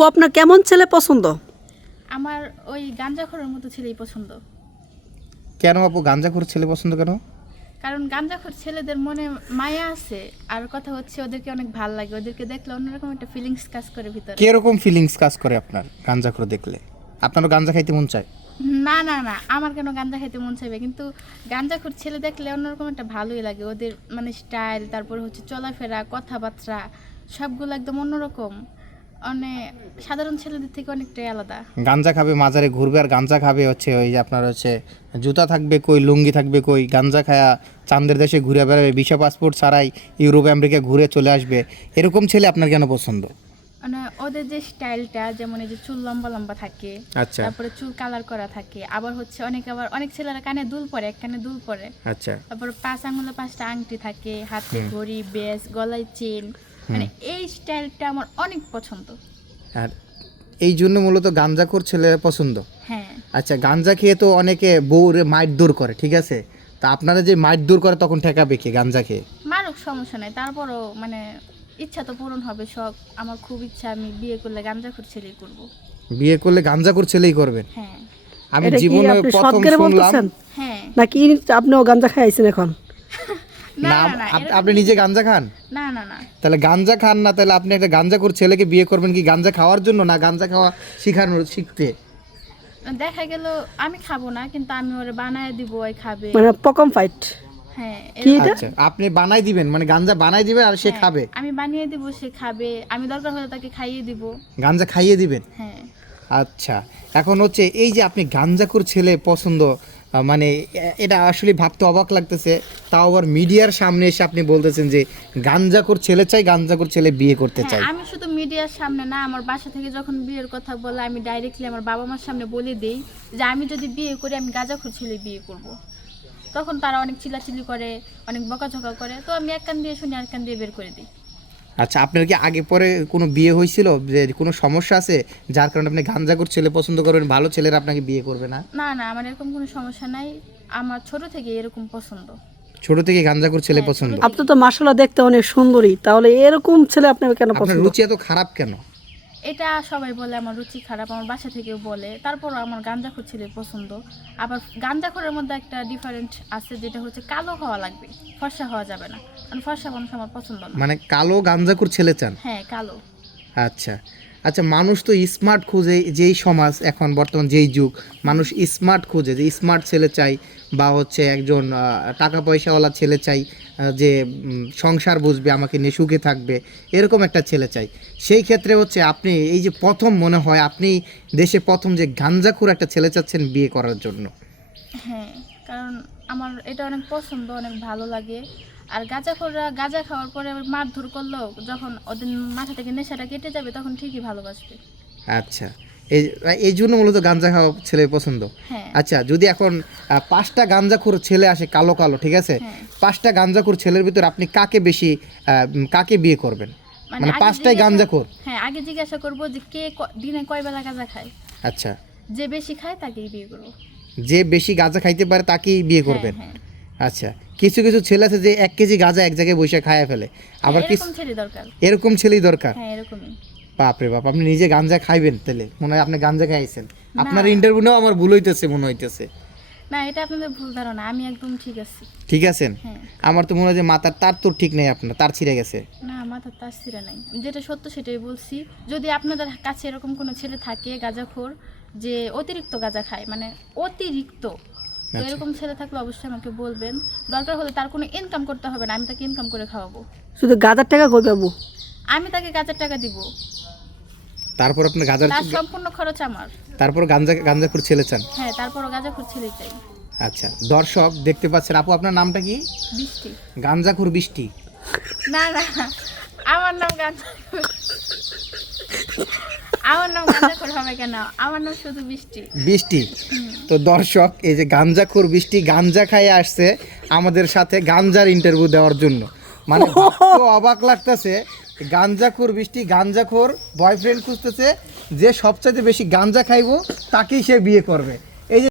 আপু আপনার কেমন ছেলে পছন্দ? আমার ওই গাঞ্জাখোরের মতো ছেলেই পছন্দ। কেন আপু গাঞ্জাখোর ছেলে পছন্দ কেন? কারণ গাঞ্জাখোর ছেলেদের মনে মায়া আছে আর কথা হচ্ছে ওদেরকে অনেক ভালো লাগে। ওদেরকে দেখলে অন্যরকম একটা ফিলিংস কাজ করে ভিতরে। কীরকম ফিলিংস কাজ করে আপনার গাঞ্জাখোর দেখলে? আপনারও গাঞ্জা খাইতে মন চায়? না না না আমার কেন গাঞ্জা খেতে মন চাইবে? কিন্তু গাঞ্জাখোর ছেলে দেখলে অন্যরকম একটা ভালোই লাগে। ওদের মানে স্টাইল তারপর হচ্ছে চলাফেরা কথাবার্তা সবগুলো একদম অন্যরকম। মানে সাধারণ ছেলেদের থেকে অনেকটাই আলাদা। গাঞ্জা খাবে মাজারে ঘুরবে আর গাঞ্জা খাবে হচ্ছে ওই যে আপনার হচ্ছে জুতা থাকবে কই লুঙ্গি থাকবে কই গাঞ্জা খায়া চান্দের দেশে ঘুরে বেড়াবে ভিসা পাসপোর্ট ছাড়াই ইউরোপ আমেরিকা ঘুরে চলে আসবে। এরকম ছেলে আপনার কেন পছন্দ? মানে ওদের যে স্টাইলটা যেমন এই যে চুল লম্বা লম্বা থাকে আচ্ছা। তারপরে চুল কালার করা থাকে আবার হচ্ছে অনেক আবার অনেক ছেলেরা কানে দুল পরে এক কানে দুল পরে। আচ্ছা। তারপরে পাঁচ আঙুলে পাঁচটা আংটি থাকে হাতে ঘড়ি বেস গলায় চেন। মানে এই স্টাইলটা আমার অনেক পছন্দ। আর এই জন্য মূলত গাঞ্জাখোর ছেলে পছন্দ? হ্যাঁ। আচ্ছা গাঞ্জা খেয়ে তো অনেকে বউরে মাইট দূর করে ঠিক আছে? তা আপনারা যে মাইট দূর করে তখন ঠেকাবে কে গাঞ্জা খেয়ে? মারুক সমস্যা নাই তারপরও মানে ইচ্ছা তো পূরণ হবে সব আমার খুব ইচ্ছা আমি বিয়ে করলে গাঞ্জাখোর ছেলেই করব। বিয়ে করলে গাঞ্জাখোর ছেলেই করবেন? হ্যাঁ। আমি জীবনে প্রথম শুনলাম হ্যাঁ। নাকি আপনিও গাঞ্জা খাইছেন এখন? না আপনি নিজে গাঞ্জা খান? না না না। তাহলে গাঞ্জা খান না তাহলে আপনি একটা গাঞ্জাখোর ছেলেকে বিয়ে করবেন কি গাঞ্জা খাওয়ার জন্য না গাঞ্জা খাওয়া শিখানোর শিখতে? দেখা গেল আমি খাব না কিন্তু আমি ওরে বানায় দিব ওই খাবে। মানে পকম ফাইট হ্যাঁ আচ্ছা আপনি বানাই দিবেন মানে গাঞ্জা বানাই দিবেন আর সে খাবে? আমি বানিয়ে দিব সে খাবে। আমি দরকার হলে তাকে খাইয়ে দিব। গাঞ্জা খাইয়ে দিবেন? হ্যাঁ। আচ্ছা এখন হচ্ছে এই যে আপনি গাঞ্জাকুর ছেলে পছন্দ মানে এটা আসলে ভাবতে অবাক লাগতেছে। তাও আবার মিডিয়ার সামনে এসে আপনি বলতেছেন যে গাঞ্জাকুর ছেলে চাই গাঞ্জাকুর ছেলে বিয়ে করতে হ্যাঁ, চাই। আমি শুধু মিডিয়ার সামনে না আমার বাসা থেকে যখন বিয়ের কথা বলে আমি ডাইরেক্টলি আমার বাবা মার সামনে বলে দেই যে আমি যদি বিয়ে করি আমি গাঁজাখুর ছেলে বিয়ে করব। তখন তারা অনেক চিল্লাচিল্লি করে অনেক বকাঝকা করে। তো আমি এক কান দিয়ে শুনি আর কান দিয়ে বের করে দিই। আচ্ছা আপনার কি আগে পরে কোনো বিয়ে হয়েছিল? যে কোনো সমস্যা আছে? যার কারণে আপনি গাঞ্জাকুর ছেলে পছন্দ করবেন ভালো ছেলেরা আপনাকে বিয়ে করবে না? না না আমার এরকম কোনো সমস্যা নাই। আমার ছোট থেকে এরকম পছন্দ। ছোট থেকে গাঞ্জাকুর ছেলে হ্যাঁ, পছন্দ? আপনি তো মাসালা দেখতে অনেক সুন্দরী। তাহলে এরকম ছেলে আপনাকে কেন আপনার পছন্দ? রুচি এত খারাপ কেন? এটা সবাই বলে আমার রুচি খারাপ আমার বাসা থেকেও বলে। তারপর আমার গাঞ্জাখোর ছেলে পছন্দ। আবার গাঞ্জাখোরের মধ্যে একটা ডিফারেন্ট আছে যেটা হচ্ছে কালো হওয়া লাগবে। ফর্সা হওয়া যাবে না। কারণ ফর্সা মানুষ আমার পছন্দ না। মানে কালো গাঞ্জাকুর ছেলে চান? হ্যাঁ কালো। আচ্ছা। আচ্ছা মানুষ তো স্মার্ট খুঁজে যেই সমাজ এখন বর্তমান যেই যুগ, মানুষ স্মার্ট খুঁজে যে স্মার্ট ছেলে চাই বা হচ্ছে একজন টাকা পয়সাওয়ালা ছেলে চাই যে সংসার বুঝবে, আমাকে নিয়ে সুখে থাকবে, এরকম একটা ছেলে চাই। সেই ক্ষেত্রে হচ্ছে আপনি এই যে প্রথম মনে হয়, আপনি দেশে প্রথম যে গাঞ্জাখুর একটা ছেলে চাচ্ছেন বিয়ে করার জন্য। হ্যাঁ কারণ আমার এটা অনেক পছন্দ, অনেক ভালো লাগে। আর গাঁজা গাঁজাখোররা গাঁজা খাওয়ার পরে মারধর করলেও যখন ওদের মাথা থেকে নেশাটা কেটে যাবে তখন ঠিকই ভালোবাসবে। আচ্ছা। এই এই জন্য মূলত গাঞ্জা খাওয়া ছেলে পছন্দ? হ্যাঁ। আচ্ছা যদি এখন পাঁচটা গাঞ্জাখুর ছেলে আসে কালো কালো ঠিক আছে? হ্যাঁ। পাঁচটা গাঞ্জাখুর ছেলের ভিতর আপনি কাকে বেশি কাকে বিয়ে করবেন? মানে পাঁচটাই জিজ্ঞাসা- গাঞ্জাখোর হ্যাঁ আগে জিজ্ঞাসা করব যে কে দিনে কয় বেলা গাঁজা খায়? আচ্ছা। যে বেশি খায় তাকেই বিয়ে করব। যে বেশি গাঁজা খাইতে পারে তাকেই বিয়ে করবেন? হ্যাঁ, আচ্ছা কিছু কিছু ছেলে আছে যে এক কেজি গাঁজা এক জায়গায় বসে খায় ফেলে। আবার কিছু এরকম ছেলে দরকার। এরকম ছেলেই দরকার। হ্যাঁ এরকমই। বাপরে বাপ আপনি নিজে গাঞ্জা খাইবেন তাহলে। মনে হয় আপনি গাঞ্জা খাইছেন। আপনার ইন্টারভিউ আমার ভুল হইতেছে মনে হইতেছে। না এটা আপনাদের ভুল ধারণা আমি একদম ঠিক আছি। ঠিক আছেন হ্যাঁ। আমার তো মনে হয় যে মাথার তার তো ঠিক নেই আপনার তার ছিঁড়ে গেছে। না মাথার তার ছিঁড়া নাই। যেটা সত্য সেটাই বলছি। যদি আপনাদের কাছে এরকম কোনো ছেলে থাকে গাঁজাখোর যে অতিরিক্ত গাঁজা খায় মানে অতিরিক্ত তো আচ্ছা। এরকম ছেলে থাকলে অবশ্যই আমাকে বলবেন। দরকার হলে তার কোনো ইনকাম করতে হবে না আমি তাকে ইনকাম করে খাওয়াবো। শুধু গাঁজার টাকা কই পাবো আমি তাকে গাঁজার টাকা দিব। তারপর আপনার গাঁজার তার সম্পূর্ণ খরচ আমার। তারপর গাঞ্জা গাঞ্জাখুর ছেলে চান? হ্যাঁ তারপরও গাঁজাখোর ছেলে চাই। আচ্ছা দর্শক দেখতে পাচ্ছেন আপু আপনার নামটা কি? বৃষ্টি। গাঞ্জাখুর বৃষ্টি। না না আমার নাম গাঁজা আমার নাম গাঁজাখোর হবে কেন? আমার নাম শুধু বৃষ্টি। বৃষ্টি। তো দর্শক এই যে গাঞ্জাখুর বৃষ্টি গাঞ্জা খাইয়ে আসছে আমাদের সাথে গাঞ্জার ইন্টারভিউ দেওয়ার জন্য। মানে অবাক লাগতেছে গাঞ্জাখোর বৃষ্টি গাঞ্জাখোর বয়ফ্রেন্ড খুঁজতেছে যে সবচাইতে বেশি গাঞ্জা খাইবো তাকেই সে বিয়ে করবে।